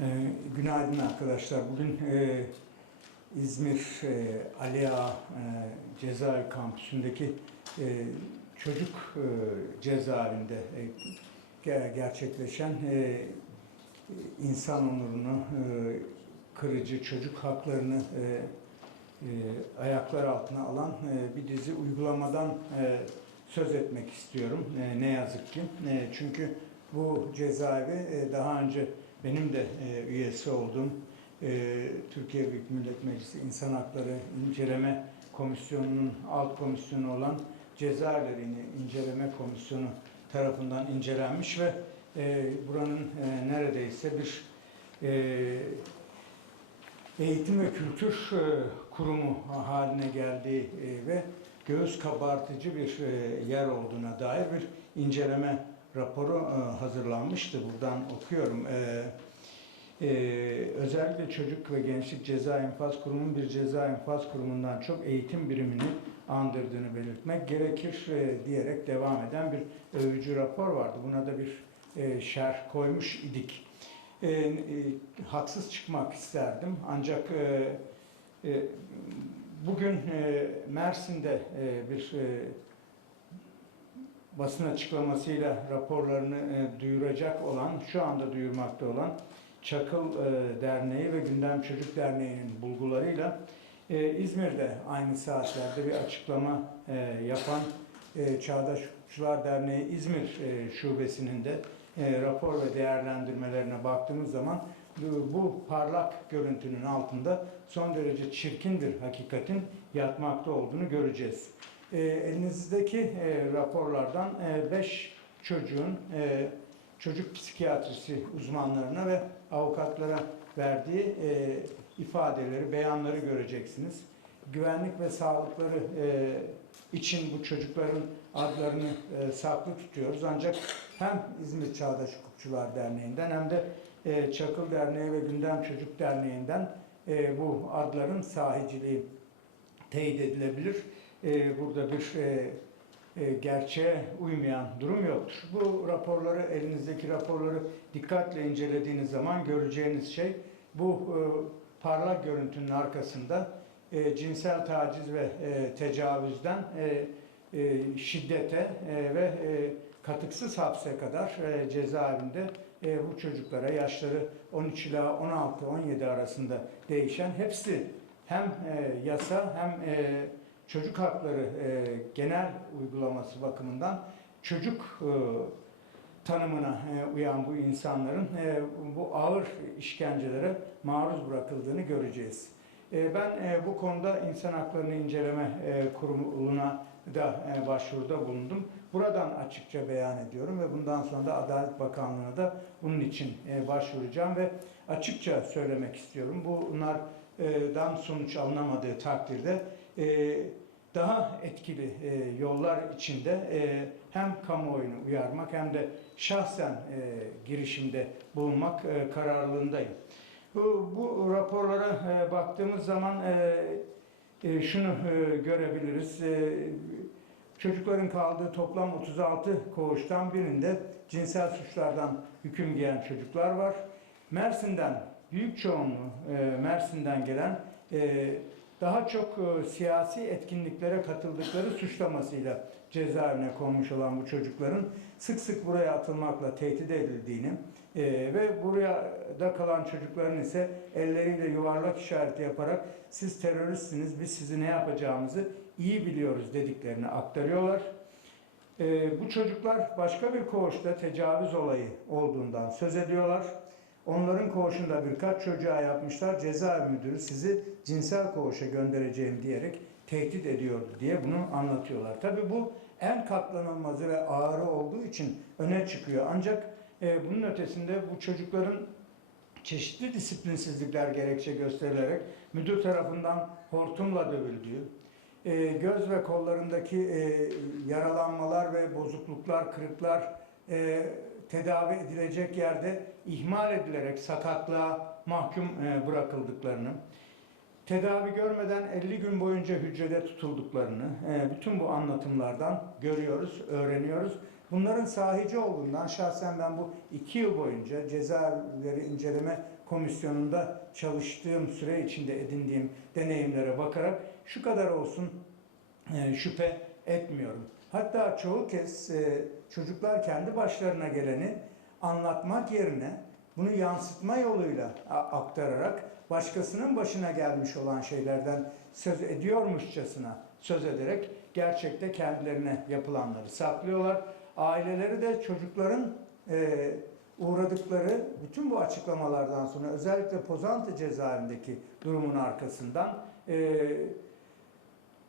Ee, günaydın arkadaşlar. Bugün e, İzmir e, Ali e, cezaevi kampüsündeki e, çocuk e, cezaevinde e, ger- gerçekleşen e, insan onurunu e, kırıcı çocuk haklarını e, e, ayaklar altına alan e, bir dizi uygulamadan e, söz etmek istiyorum. E, ne yazık ki. E, çünkü bu cezaevi e, daha önce benim de e, üyesi olduğum e, Türkiye Büyük Millet Meclisi İnsan Hakları İnceleme Komisyonu'nun alt komisyonu olan Cezaevlerini İnceleme Komisyonu tarafından incelenmiş ve e, buranın e, neredeyse bir e, eğitim ve kültür e, kurumu haline geldiği e, ve göğüs kabartıcı bir e, yer olduğuna dair bir inceleme raporu e, hazırlanmıştı. Buradan okuyorum. E, e, özellikle Çocuk ve Gençlik Ceza Infaz Kurumu'nun bir ceza infaz kurumundan çok eğitim birimini andırdığını belirtmek gerekir e, diyerek devam eden bir övücü rapor vardı. Buna da bir e, şerh koymuş idik. E, e, haksız çıkmak isterdim ancak e, e, bugün e, Mersin'de e, bir e, basın açıklamasıyla raporlarını e, duyuracak olan, şu anda duyurmakta olan Çakıl e, Derneği ve Gündem Çocuk Derneği'nin bulgularıyla e, İzmir'de aynı saatlerde bir açıklama e, yapan e, Çağdaş Hukukçular Derneği İzmir e, Şubesi'nin de e, rapor ve değerlendirmelerine baktığımız zaman bu, parlak görüntünün altında son derece çirkin bir hakikatin yatmakta olduğunu göreceğiz. E, elinizdeki e, raporlardan 5 çocuğun e, çocuk psikiyatrisi uzmanlarına ve avukatlara verdiği e, ifadeleri, beyanları göreceksiniz. Güvenlik ve sağlıkları e, için bu çocukların adlarını e, saklı tutuyoruz. Ancak hem İzmir Çağdaş Hukukçular Derneği'nden hem de e, Çakıl Derneği ve Gündem Çocuk Derneği'nden e, bu adların sahiciliği teyit edilebilir. E, burada bir e, e, gerçeğe uymayan durum yoktur. Bu raporları, elinizdeki raporları dikkatle incelediğiniz zaman göreceğiniz şey bu e, parlak görüntünün arkasında cinsel taciz ve tecavüzden şiddete ve katıksız hapse kadar e, cezaevinde bu çocuklara yaşları 13 ila 16-17 arasında değişen hepsi hem yasa hem e, çocuk hakları e, genel uygulaması bakımından çocuk e, tanımına e, uyan bu insanların e, bu ağır işkencelere maruz bırakıldığını göreceğiz. E, ben e, bu konuda İnsan Haklarını İnceleme e, Kurulu'na da e, başvuruda bulundum. Buradan açıkça beyan ediyorum ve bundan sonra da Adalet Bakanlığı'na da bunun için e, başvuracağım ve açıkça söylemek istiyorum. Bunlardan sonuç alınamadığı takdirde e, daha etkili e, yollar içinde e, hem kamuoyunu uyarmak hem de şahsen e, girişimde bulunmak e, kararlılığındayım. Bu, raporlara baktığımız zaman şunu görebiliriz. Çocukların kaldığı toplam 36 koğuştan birinde cinsel suçlardan hüküm giyen çocuklar var. Mersin'den büyük çoğunluğu Mersin'den gelen daha çok e, siyasi etkinliklere katıldıkları suçlamasıyla cezaevine konmuş olan bu çocukların sık sık buraya atılmakla tehdit edildiğini e, ve buraya da kalan çocukların ise elleriyle yuvarlak işareti yaparak siz teröristsiniz biz sizi ne yapacağımızı iyi biliyoruz dediklerini aktarıyorlar. E, bu çocuklar başka bir koğuşta tecavüz olayı olduğundan söz ediyorlar. Onların koğuşunda birkaç çocuğa yapmışlar. Cezaevi müdürü sizi cinsel koğuşa göndereceğim diyerek tehdit ediyordu diye bunu anlatıyorlar. Tabii bu en katlanılmazı ve ağırı olduğu için öne çıkıyor. Ancak e, bunun ötesinde bu çocukların çeşitli disiplinsizlikler gerekçe gösterilerek müdür tarafından hortumla dövüldüğü, e, göz ve kollarındaki e, yaralanmalar ve bozukluklar, kırıklar e, tedavi edilecek yerde ihmal edilerek sakatlığa mahkum e, bırakıldıklarını, tedavi görmeden 50 gün boyunca hücrede tutulduklarını, e, bütün bu anlatımlardan görüyoruz, öğreniyoruz. Bunların sahici olduğundan şahsen ben bu iki yıl boyunca cezaevleri inceleme komisyonunda çalıştığım süre içinde edindiğim deneyimlere bakarak şu kadar olsun e, şüphe etmiyorum. Hatta çoğu kez çocuklar kendi başlarına geleni anlatmak yerine bunu yansıtma yoluyla aktararak başkasının başına gelmiş olan şeylerden söz ediyormuşçasına söz ederek gerçekte kendilerine yapılanları saklıyorlar. Aileleri de çocukların e, uğradıkları bütün bu açıklamalardan sonra özellikle Pozantı cezaevindeki durumun arkasından e,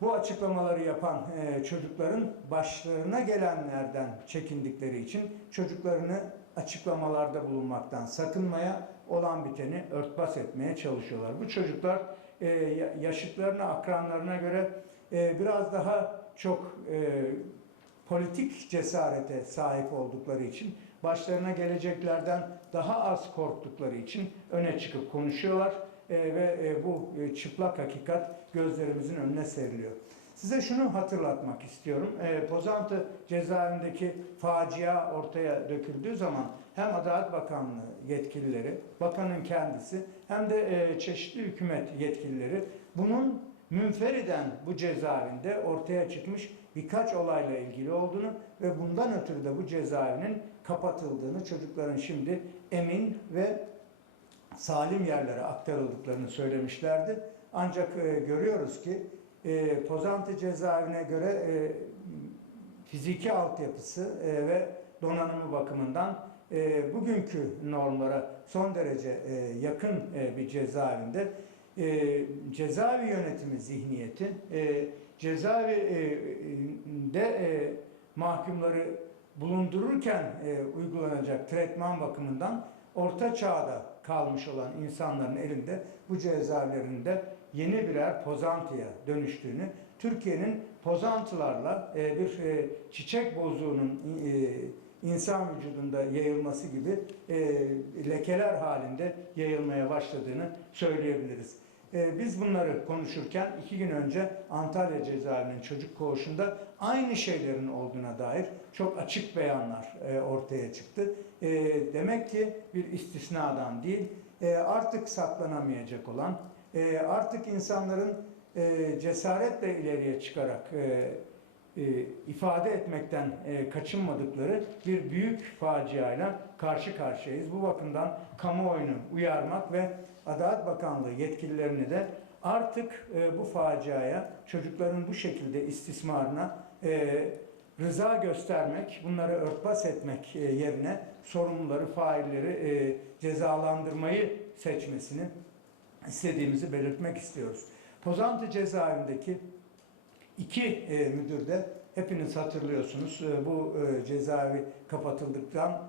bu açıklamaları yapan e, çocukların başlarına gelenlerden çekindikleri için çocuklarını açıklamalarda bulunmaktan sakınmaya, olan biteni örtbas etmeye çalışıyorlar. Bu çocuklar e, ya- yaşıtlarına, akranlarına göre e, biraz daha çok e, politik cesarete sahip oldukları için, başlarına geleceklerden daha az korktukları için öne çıkıp konuşuyorlar e, ve e, bu e, çıplak hakikat gözlerimizin önüne seriliyor. Size şunu hatırlatmak istiyorum. E, Pozantı cezaevindeki facia ortaya döküldüğü zaman hem Adalet Bakanlığı yetkilileri, bakanın kendisi hem de e, çeşitli hükümet yetkilileri bunun münferiden bu cezaevinde ortaya çıkmış birkaç olayla ilgili olduğunu ve bundan ötürü de bu cezaevinin kapatıldığını, çocukların şimdi emin ve salim yerlere aktarıldıklarını söylemişlerdi. Ancak e, görüyoruz ki e, Pozantı cezaevine göre e, fiziki altyapısı e, ve donanımı bakımından e, bugünkü normlara son derece e, yakın e, bir cezaevinde. E, cezaevi yönetimi zihniyeti e, cezaevinde e, mahkumları bulundururken e, uygulanacak tretman bakımından orta çağda kalmış olan insanların elinde bu cezaevlerinde yeni birer pozantıya dönüştüğünü, Türkiye'nin pozantılarla e, bir e, çiçek bozuğunun e, insan vücudunda yayılması gibi e, lekeler halinde yayılmaya başladığını söyleyebiliriz. E, biz bunları konuşurken iki gün önce Antalya cezaevinin çocuk koğuşunda aynı şeylerin olduğuna dair çok açık beyanlar e, ortaya çıktı. E, demek ki bir istisnadan değil, e, artık saklanamayacak olan, e, artık insanların e, cesaretle ileriye çıkarak e, e, ifade etmekten e, kaçınmadıkları bir büyük faciayla karşı karşıyayız. Bu bakımdan kamuoyunu uyarmak ve Adalet Bakanlığı yetkililerini de artık e, bu faciaya, çocukların bu şekilde istismarına e, rıza göstermek, bunları örtbas etmek e, yerine sorumluları, failleri e, cezalandırmayı seçmesini istediğimizi belirtmek istiyoruz. Pozantı cezaevindeki iki e, müdür de hepiniz hatırlıyorsunuz e, bu e, cezaevi kapatıldıktan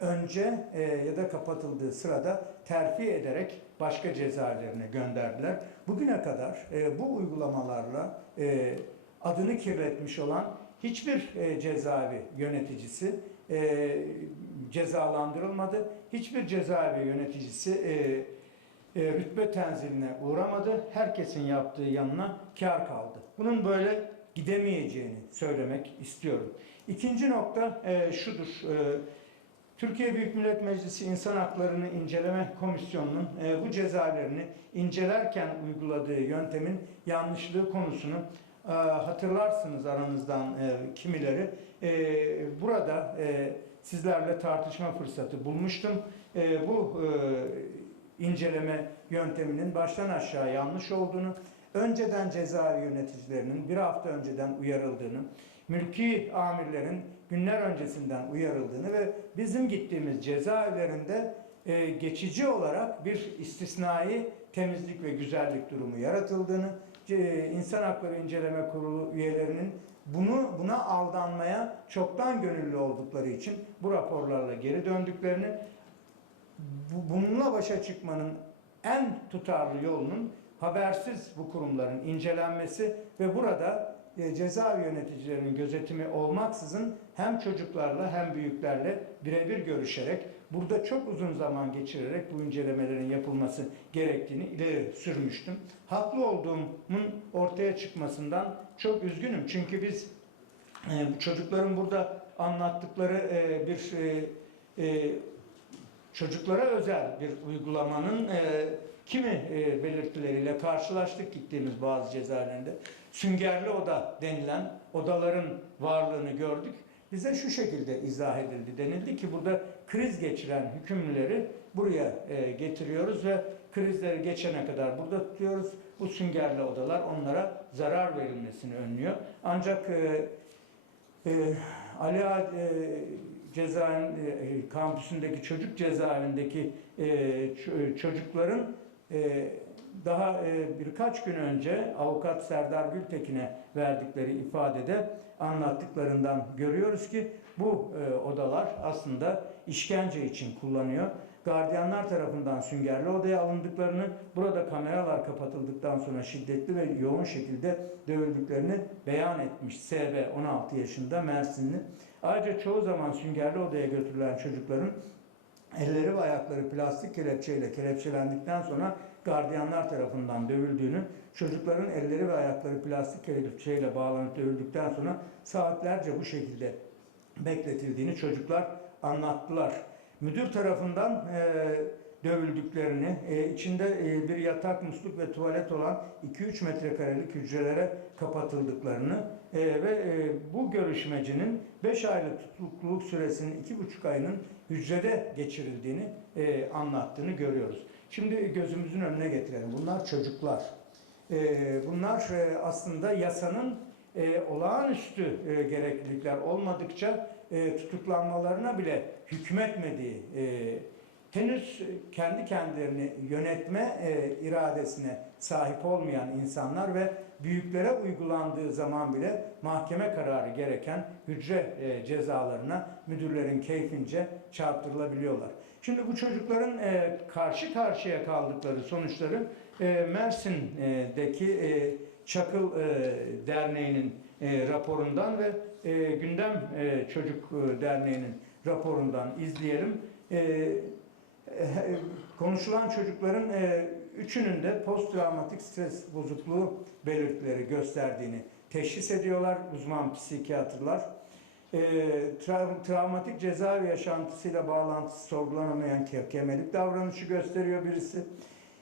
önce e, ya da kapatıldığı sırada terfi ederek başka cezaevlerine gönderdiler. Bugüne kadar e, bu uygulamalarla e, adını kirletmiş olan hiçbir e, cezaevi yöneticisi e, cezalandırılmadı. Hiçbir cezaevi yöneticisi e, e, rütbe tenziline uğramadı. Herkesin yaptığı yanına kar kaldı. Bunun böyle gidemeyeceğini söylemek istiyorum. İkinci nokta e, şudur. E, Türkiye Büyük Millet Meclisi İnsan Haklarını İnceleme Komisyonu'nun e, bu cezaevlerini incelerken uyguladığı yöntemin yanlışlığı konusunu e, hatırlarsınız aranızdan e, kimileri. E, burada e, sizlerle tartışma fırsatı bulmuştum. E, bu e, inceleme yönteminin baştan aşağı yanlış olduğunu, önceden cezaevi yöneticilerinin bir hafta önceden uyarıldığını, mülki amirlerin günler öncesinden uyarıldığını ve bizim gittiğimiz cezaevlerinde e, geçici olarak bir istisnai temizlik ve güzellik durumu yaratıldığını, ce- İnsan Hakları İnceleme Kurulu üyelerinin bunu buna aldanmaya çoktan gönüllü oldukları için bu raporlarla geri döndüklerini, bu- bununla başa çıkmanın en tutarlı yolunun habersiz bu kurumların incelenmesi ve burada e, cezaevi yöneticilerinin gözetimi olmaksızın hem çocuklarla hem büyüklerle birebir görüşerek burada çok uzun zaman geçirerek bu incelemelerin yapılması gerektiğini ileri sürmüştüm. Haklı olduğumun ortaya çıkmasından çok üzgünüm. Çünkü biz e, çocukların burada anlattıkları e, bir e, e, çocuklara özel bir uygulamanın e, kimi e, belirtileriyle karşılaştık gittiğimiz bazı cezaevlerinde. Süngerli oda denilen odaların varlığını gördük. Bize şu şekilde izah edildi. Denildi ki burada kriz geçiren hükümlüleri buraya e, getiriyoruz ve krizleri geçene kadar burada tutuyoruz. Bu süngerli odalar onlara zarar verilmesini önlüyor. Ancak e, e, Ali Ağa e, cezaevin e, kampüsündeki çocuk cezaevindeki e, ç- çocukların e, daha e, birkaç gün önce avukat Serdar Gültekin'e verdikleri ifadede anlattıklarından görüyoruz ki bu e, odalar aslında işkence için kullanıyor. Gardiyanlar tarafından süngerli odaya alındıklarını, burada kameralar kapatıldıktan sonra şiddetli ve yoğun şekilde dövüldüklerini beyan etmiş SB 16 yaşında Mersinli. Ayrıca çoğu zaman süngerli odaya götürülen çocukların elleri ve ayakları plastik kelepçeyle kelepçelendikten sonra gardiyanlar tarafından dövüldüğünü, çocukların elleri ve ayakları plastik kelepçeyle bağlanıp dövüldükten sonra saatlerce bu şekilde bekletildiğini çocuklar anlattılar. Müdür tarafından e, dövüldüklerini, e, içinde e, bir yatak, musluk ve tuvalet olan 2-3 metrekarelik hücrelere kapatıldıklarını e, ve e, bu görüşmecinin 5 aylık tutukluluk süresinin 2,5 ayının hücrede geçirildiğini e, anlattığını görüyoruz. Şimdi gözümüzün önüne getirelim. Bunlar çocuklar. E, bunlar e, aslında yasanın e, olağanüstü e, gereklilikler olmadıkça e, tutuklanmalarına bile hükmetmediği, e, henüz kendi kendilerini yönetme e, iradesine sahip olmayan insanlar ve büyüklere uygulandığı zaman bile mahkeme kararı gereken hücre e, cezalarına müdürlerin keyfince çarptırılabiliyorlar. Şimdi bu çocukların e, karşı karşıya kaldıkları sonuçları e, Mersin'deki e, Çakıl e, Derneği'nin e, raporundan ve e, Gündem e, Çocuk e, Derneği'nin raporundan izleyelim. E, e, konuşulan çocukların e, üçünün de posttraumatik stres bozukluğu belirtileri gösterdiğini teşhis ediyorlar uzman psikiyatrlar. E, tra- travmatik cezaevi yaşantısıyla bağlantısı sorgulanamayan ke- kemelik davranışı gösteriyor birisi.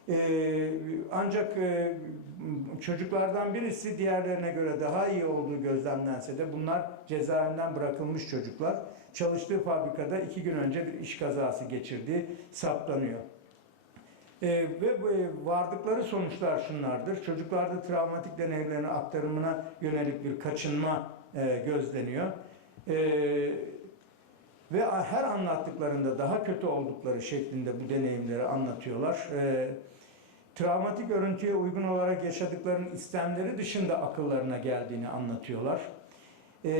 E, ancak e, çocuklardan birisi diğerlerine göre daha iyi olduğu gözlemlense de bunlar cezaevinden bırakılmış çocuklar. Çalıştığı fabrikada iki gün önce bir iş kazası geçirdiği saptanıyor. E, ve e, vardıkları sonuçlar şunlardır. Çocuklarda travmatik deneyimlerin aktarımına yönelik bir kaçınma e, gözleniyor. E, ve her anlattıklarında daha kötü oldukları şeklinde bu deneyimleri anlatıyorlar. E, travmatik örüntüye uygun olarak yaşadıklarının istemleri dışında akıllarına geldiğini anlatıyorlar. E,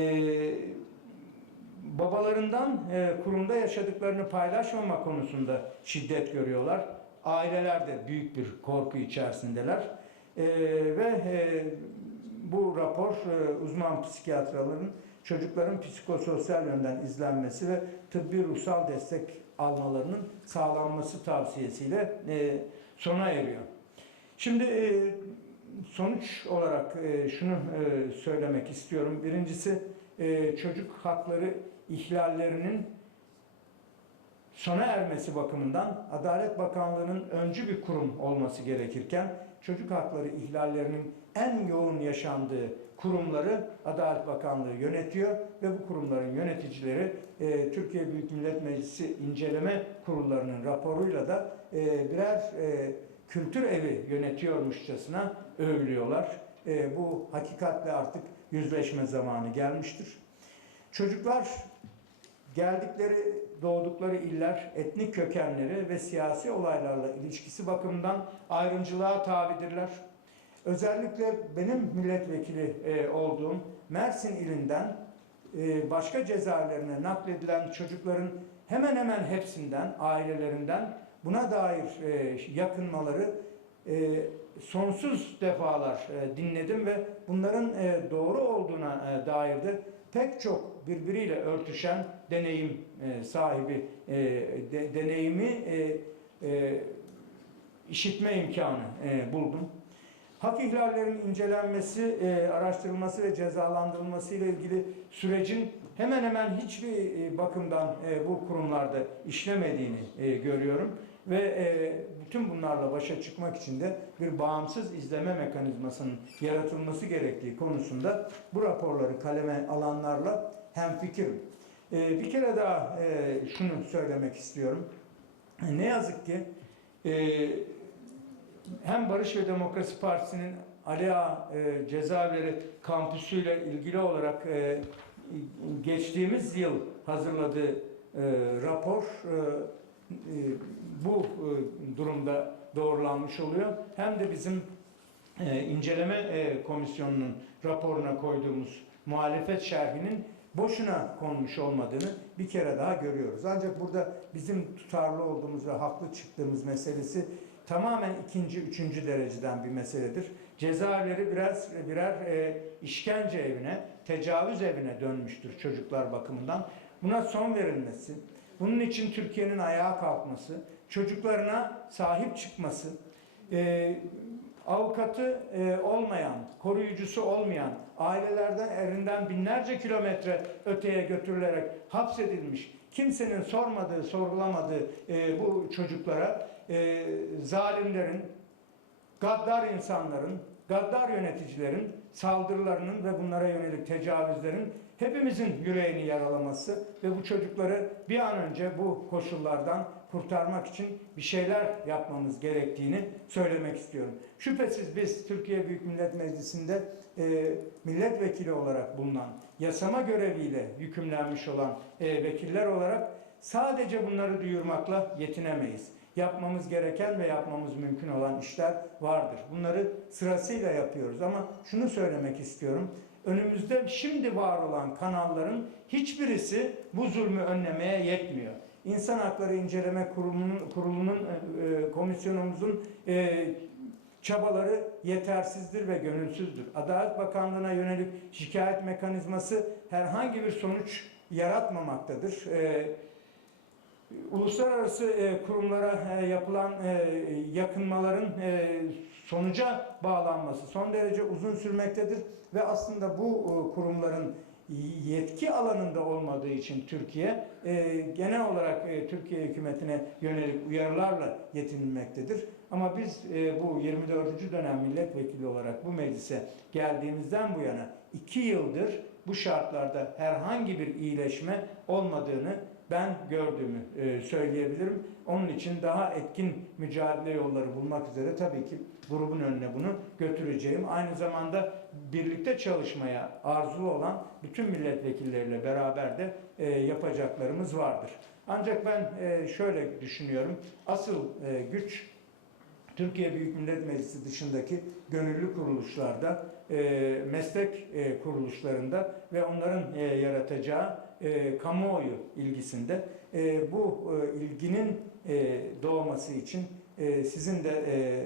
babalarından e, kurumda yaşadıklarını paylaşmama konusunda şiddet görüyorlar. Aileler de büyük bir korku içerisindeler. E, ve e, bu rapor e, uzman psikiyatraların çocukların psikososyal yönden izlenmesi ve tıbbi ruhsal destek almalarının sağlanması tavsiyesiyle e, sona eriyor. Şimdi e, sonuç olarak e, şunu e, söylemek istiyorum. Birincisi e, çocuk hakları ihlallerinin sona ermesi bakımından Adalet Bakanlığı'nın öncü bir kurum olması gerekirken çocuk hakları ihlallerinin en yoğun yaşandığı kurumları Adalet Bakanlığı yönetiyor ve bu kurumların yöneticileri e, Türkiye Büyük Millet Meclisi inceleme kurullarının raporuyla da e, birer e, kültür evi yönetiyormuşçasına övülüyorlar. E, bu hakikatle artık yüzleşme zamanı gelmiştir. Çocuklar geldikleri, doğdukları iller, etnik kökenleri ve siyasi olaylarla ilişkisi bakımından ayrımcılığa tabidirler. Özellikle benim milletvekili e, olduğum Mersin ilinden e, başka cezaevlerine nakledilen çocukların hemen hemen hepsinden, ailelerinden buna dair e, yakınmaları e, sonsuz defalar e, dinledim ve bunların e, doğru olduğuna e, dair de pek çok birbiriyle örtüşen deneyim e, sahibi e, de- deneyimi e, e, işitme imkanı e, buldum. Hak ihlallerinin incelenmesi, e, araştırılması ve cezalandırılması ile ilgili sürecin hemen hemen hiçbir e, bakımdan e, bu kurumlarda işlemediğini e, görüyorum ve e, bütün bunlarla başa çıkmak için de bir bağımsız izleme mekanizmasının yaratılması gerektiği konusunda bu raporları kaleme alanlarla hemfikirim. E, bir kere daha e, şunu söylemek istiyorum. Ne yazık ki e, hem Barış ve Demokrasi Partisi'nin Ali Ağa e, cezaevleri kampüsüyle ilgili olarak e, geçtiğimiz yıl hazırladığı e, rapor e, e, bu e, durumda doğrulanmış oluyor. Hem de bizim e, inceleme e, komisyonunun raporuna koyduğumuz muhalefet şerhinin boşuna konmuş olmadığını bir kere daha görüyoruz. Ancak burada bizim tutarlı olduğumuz ve haklı çıktığımız meselesi tamamen ikinci, üçüncü dereceden bir meseledir. Cezaevleri biraz birer e, işkence evine, tecavüz evine dönmüştür çocuklar bakımından. Buna son verilmesi, bunun için Türkiye'nin ayağa kalkması, çocuklarına sahip çıkması, e, avukatı e, olmayan, koruyucusu olmayan, ailelerden erinden binlerce kilometre öteye götürülerek hapsedilmiş, kimsenin sormadığı, sorgulamadığı e, bu çocuklara e, zalimlerin, gaddar insanların, gaddar yöneticilerin saldırılarının ve bunlara yönelik tecavüzlerin hepimizin yüreğini yaralaması ve bu çocukları bir an önce bu koşullardan kurtarmak için bir şeyler yapmamız gerektiğini söylemek istiyorum. Şüphesiz biz Türkiye Büyük Millet Meclisi'nde e, milletvekili olarak bulunan, yasama göreviyle yükümlenmiş olan e, vekiller olarak sadece bunları duyurmakla yetinemeyiz. Yapmamız gereken ve yapmamız mümkün olan işler vardır. Bunları sırasıyla yapıyoruz ama şunu söylemek istiyorum. Önümüzde şimdi var olan kanalların hiçbirisi bu zulmü önlemeye yetmiyor. İnsan Hakları İnceleme Kurulu'nun, kurulunun e, komisyonumuzun e, çabaları yetersizdir ve gönülsüzdür. Adalet Bakanlığı'na yönelik şikayet mekanizması herhangi bir sonuç yaratmamaktadır. E, uluslararası e, kurumlara e, yapılan e, yakınmaların e, sonuca bağlanması son derece uzun sürmektedir ve aslında bu e, kurumların yetki alanında olmadığı için Türkiye e, genel olarak e, Türkiye hükümetine yönelik uyarılarla yetinilmektedir. Ama biz e, bu 24. dönem milletvekili olarak bu meclise geldiğimizden bu yana iki yıldır bu şartlarda herhangi bir iyileşme olmadığını ben gördüğümü e, söyleyebilirim. Onun için daha etkin mücadele yolları bulmak üzere tabii ki grubun önüne bunu götüreceğim. Aynı zamanda birlikte çalışmaya arzulu olan bütün milletvekilleriyle beraber de e, yapacaklarımız vardır. Ancak ben e, şöyle düşünüyorum. Asıl güç Türkiye Büyük Millet Meclisi dışındaki gönüllü kuruluşlarda, meslek kuruluşlarında ve onların yaratacağı e, kamuoyu ilgisinde e, bu e, ilginin e, doğması için e, sizin de e,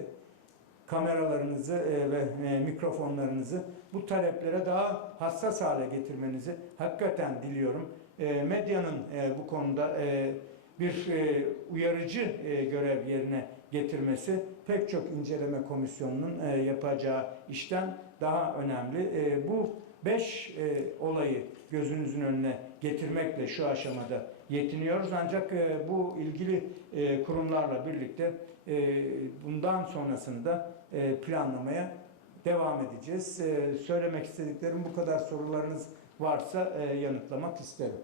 kameralarınızı e, ve e, mikrofonlarınızı bu taleplere daha hassas hale getirmenizi hakikaten diliyorum. E, medyanın e, bu konuda e, bir e, uyarıcı e, görev yerine getirmesi pek çok inceleme komisyonunun e, yapacağı işten daha önemli. E, bu beş e, olayı gözünüzün önüne getirmekle şu aşamada yetiniyoruz. Ancak e, bu ilgili e, kurumlarla birlikte e, bundan sonrasını da e, planlamaya devam edeceğiz. E, söylemek istediklerim bu kadar sorularınız varsa e, yanıtlamak isterim.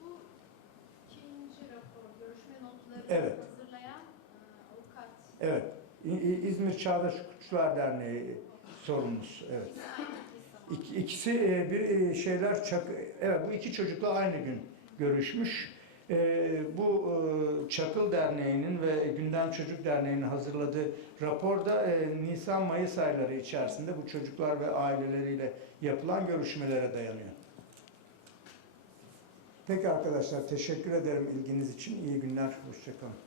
Bu ikinci rapor, görüşme notları Evet. hazırlayan e, avukat. Evet. İ- İzmir Çağdaş Hukukçular Derneği sorumlusu. Evet. İk, ikisi e, bir e, şeyler çak evet bu iki çocukla aynı gün görüşmüş. E, bu e, Çakıl Derneği'nin ve Gündem Çocuk Derneği'nin hazırladığı raporda e, Nisan-Mayıs ayları içerisinde bu çocuklar ve aileleriyle yapılan görüşmelere dayanıyor. Peki arkadaşlar teşekkür ederim ilginiz için. İyi günler, hoşçakalın.